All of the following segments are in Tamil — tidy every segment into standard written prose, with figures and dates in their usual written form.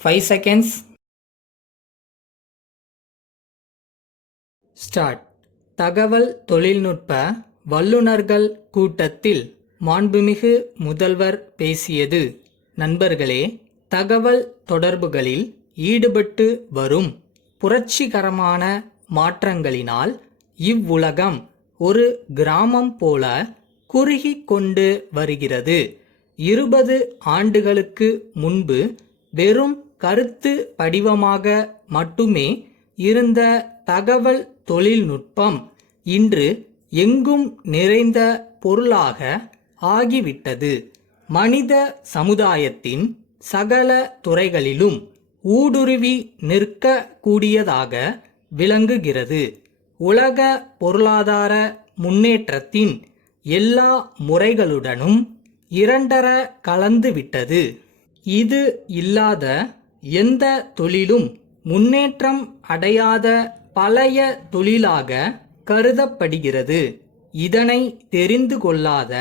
5 seconds. ஸ்டார்ட். தகவல் தொழில்நுட்ப வல்லுநர்கள் கூட்டத்தில் மாண்புமிகு முதல்வர் பேசியது. நண்பர்களே, தகவல் தொடர்புகளில் ஈடுபட்டு வரும் புரட்சிகரமான மாற்றங்களினால் இவ்வுலகம் ஒரு கிராமம் போல குறுகி கொண்டு வருகிறது. 20 ஆண்டுகளுக்கு முன்பு வெறும் கருத்து படிவமாக மட்டுமே இருந்த தகவல் தொழில்நுட்பம் இன்று எங்கும் நிறைந்த பொருளாக ஆகிவிட்டது. மனித சமுதாயத்தின் சகல துறைகளிலும் ஊடுருவி நிற்க கூடியதாக விளங்குகிறது. உலக பொருளாதார முன்னேற்றத்தின் எல்லா முறைகளுடனும் இரண்டர கலந்துவிட்டது. இது இல்லாத எந்த தொழிலும் முன்னேற்றம் அடையாத பழைய தொழிலாக கருதப்படுகிறது. இதனை தெரிந்து கொள்ளாத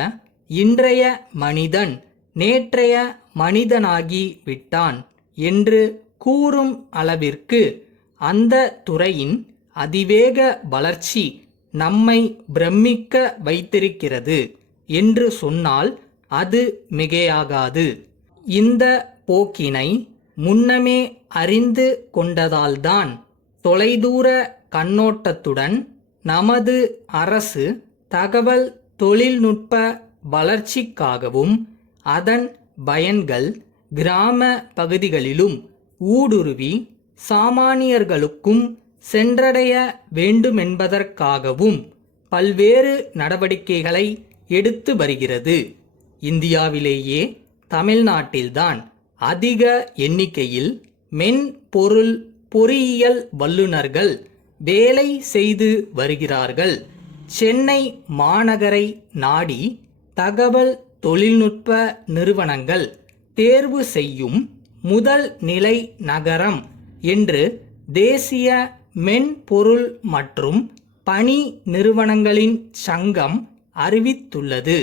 இன்றைய மனிதன் நேற்றைய மனிதனாகி விட்டான் என்று கூறும் அளவிற்கு அந்த துறையின் அதிவேக வளர்ச்சி நம்மை பிரமிக்க வைத்திருக்கிறது என்று சொன்னால் அது மிகையாகாது. இந்த போக்கினை முன்னமே அறிந்து கொண்டதால்தான் தொலைதூர கண்ணோட்டத்துடன் நமது அரசு தகவல் தொழில்நுட்ப வளர்ச்சிக்காகவும் அதன் பயன்கள் கிராம பகுதிகளிலும் ஊடுருவி சாமானியர்களுக்கும் சென்றடைய வேண்டுமென்பதற்காகவும் பல்வேறு நடவடிக்கைகளை எடுத்து வருகிறது. இந்தியாவிலேயே தமிழ்நாட்டில்தான் அதிக எண்ணிக்கையில் மென்பொருள் பொறியியல் வல்லுநர்கள் வேலை செய்து வருகிறார்கள். சென்னை மாநகரை நாடி தகவல் தொழில்நுட்ப நிறுவனங்கள் தேர்வு செய்யும் முதல் நிலை நகரம் என்று தேசிய மென்பொருள் மற்றும் பணி நிறுவனங்களின் சங்கம் அறிவித்துள்ளது.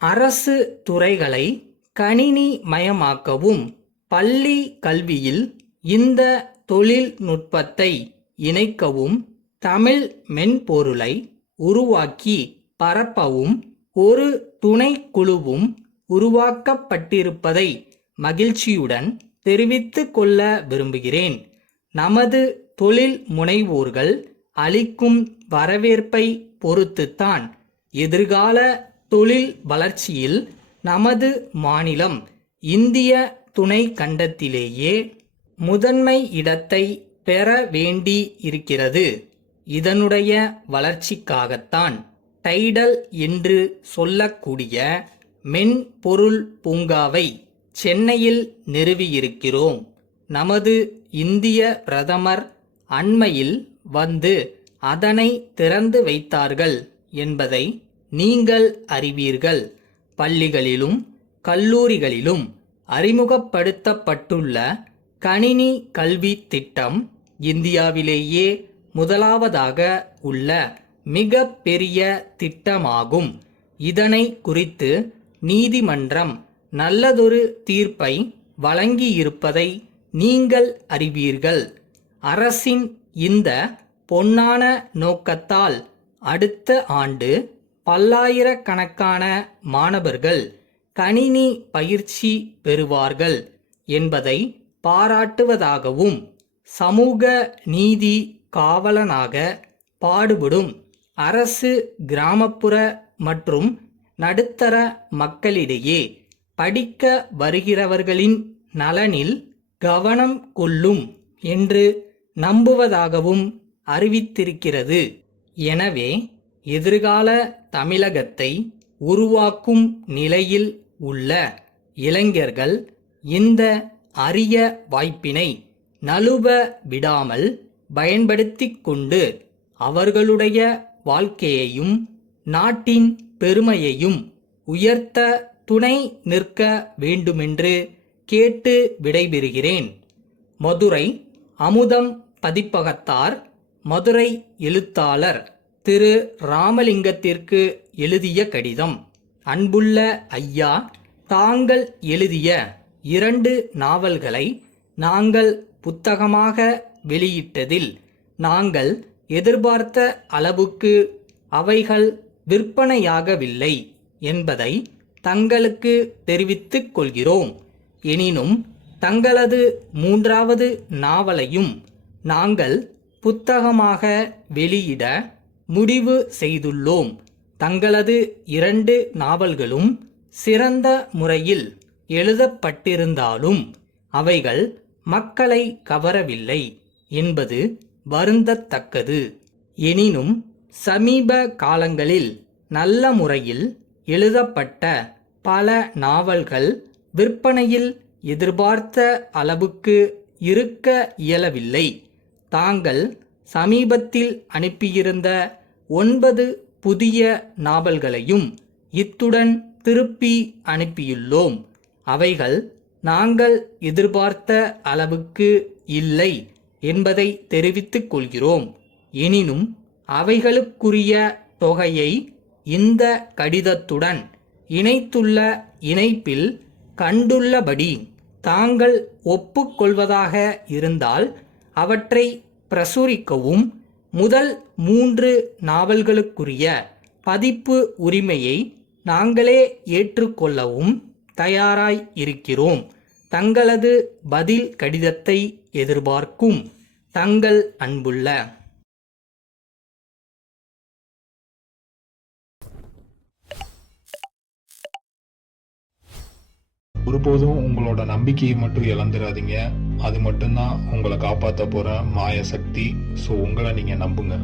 அரசு துறைகளை கணினி மயமாக்கவும் பள்ளி கல்வியில் இந்த தொழில்நுட்பத்தை இணைக்கவும் தமிழ் மென்பொருளை உருவாக்கி பரப்பவும் ஒரு துணைக்குழுவும் உருவாக்கப்பட்டிருப்பதை மகிழ்ச்சியுடன் தெரிவித்துக் கொள்ள விரும்புகிறேன். நமது தொழில் முனைவோர்கள் அளிக்கும் வரவேற்பை பொறுத்துத்தான் எதிர்கால தொழில் வளர்ச்சியில் நமது மாநிலம் இந்திய துணை கண்டத்திலேயே முதன்மை இடத்தை பெற வேண்டி இருக்கிறது. இதனுடைய வளர்ச்சிக்காகத்தான் டைடல் என்று சொல்லக்கூடிய மென்பொருள் பூங்காவை சென்னையில் நிறுவியிருக்கிறோம். நமது இந்திய பிரதமர் அண்மையில் வந்து அதனை திறந்து வைத்தார்கள் என்பதை நீங்கள் அறிவீர்கள். பள்ளிகளிலும் கல்லூரிகளிலும் அறிமுகப்படுத்தப்பட்டுள்ள கணினி கல்வி திட்டம் இந்தியாவிலேயே முதலாவதாக உள்ள மிக பெரிய திட்டமாகும். இதனை குறித்து நீதிமன்றம் நல்லதொரு தீர்ப்பை வழங்கியிருப்பதை நீங்கள் அறிவீர்கள். அரசின் இந்த பொன்னான நோக்கத்தால் அடுத்த ஆண்டு பல்லாயிரக்கணக்கான மாணவர்கள் கணினி பயிற்சி பெறுவார்கள் என்பதை பாராட்டுவதாகவும் சமூக நீதி காவலனாக பாடுபடும் அரசு கிராமப்புற மற்றும் நடுத்தர மக்களிடையே படிக்க வருகிறவர்களின் நலனில் கவனம் கொள்ளும் என்று நம்புவதாகவும் அறிவித்திருக்கிறது. எனவே எதிர்கால தமிழகத்தை உருவாக்கும் நிலையில் உள்ள இளைஞர்கள் இந்த அரிய வாய்ப்பினை நழுவ விடாமல் பயன்படுத்திக் கொண்டு அவர்களுடைய வாழ்க்கையையும் நாட்டின் பெருமையையும் உயர்த்த துணை நிற்க வேண்டுமென்று கேட்டு விடைபெறுகிறேன். மதுரை அமுதம் பதிப்பகத்தார் மதுரை எழுத்தாளர் திரு ராமலிங்கத்திற்கு எழுதிய கடிதம். அன்புள்ள ஐயா, தாங்கள் எழுதிய 2 நாவல்களை நாங்கள் புத்தகமாக வெளியிட்டதில் நாங்கள் எதிர்பார்த்த அளவுக்கு அவைகள் விற்பனையாகவில்லை என்பதை தங்களுக்கு தெரிவித்துக் கொள்கிறோம். எனினும் தங்களது 3வது நாவலையும் நாங்கள் புத்தகமாக வெளியிட முடிவு செய்துள்ளோம். தங்களது 2 நாவல்களும் சிறந்த முறையில் எழுதப்பட்டிருந்தாலும் அவைகள் மக்களை கவரவில்லை என்பது வருந்தத்தக்கது. எனினும் சமீப காலங்களில் நல்ல முறையில் எழுதப்பட்ட பல நாவல்கள் விற்பனையில் எதிர்பார்த்த அளவுக்கு இருக்க இயலவில்லை. தாங்கள் சமீபத்தில் அனுப்பியிருந்த 9 புதிய நாவல்களையும் இத்துடன் திருப்பி அனுப்பியுள்ளோம். அவைகள் நாங்கள் எதிர்பார்த்த அளவுக்கு இல்லை என்பதை தெரிவித்துக் கொள்கிறோம். எனினும் அவைகளுக்குரிய தொகையை இந்த கடிதத்துடன் இணைத்துள்ள இணைப்பில் கண்டுள்ளபடி தாங்கள் ஒப்புக்கொள்வதாக இருந்தால் அவற்றை பிரசுரிக்கவும் முதல் 3 நாவல்களுக்குரிய பதிப்பு உரிமையை நாங்களே ஏற்றுக்கொள்ளவும் தயாராய் இருக்கிறோம். தங்களது பதில் கடிதத்தை எதிர்பார்க்கும் தங்கள் அன்புள்ள ஒருபோதும் உங்களோட நம்பிக்கையை மட்டும் இழந்துடாதீங்க. அது மட்டும்தான் உங்களை காப்பாற்ற போற மாய சக்தி. ஸோ உங்களை நீங்க நம்புங்க.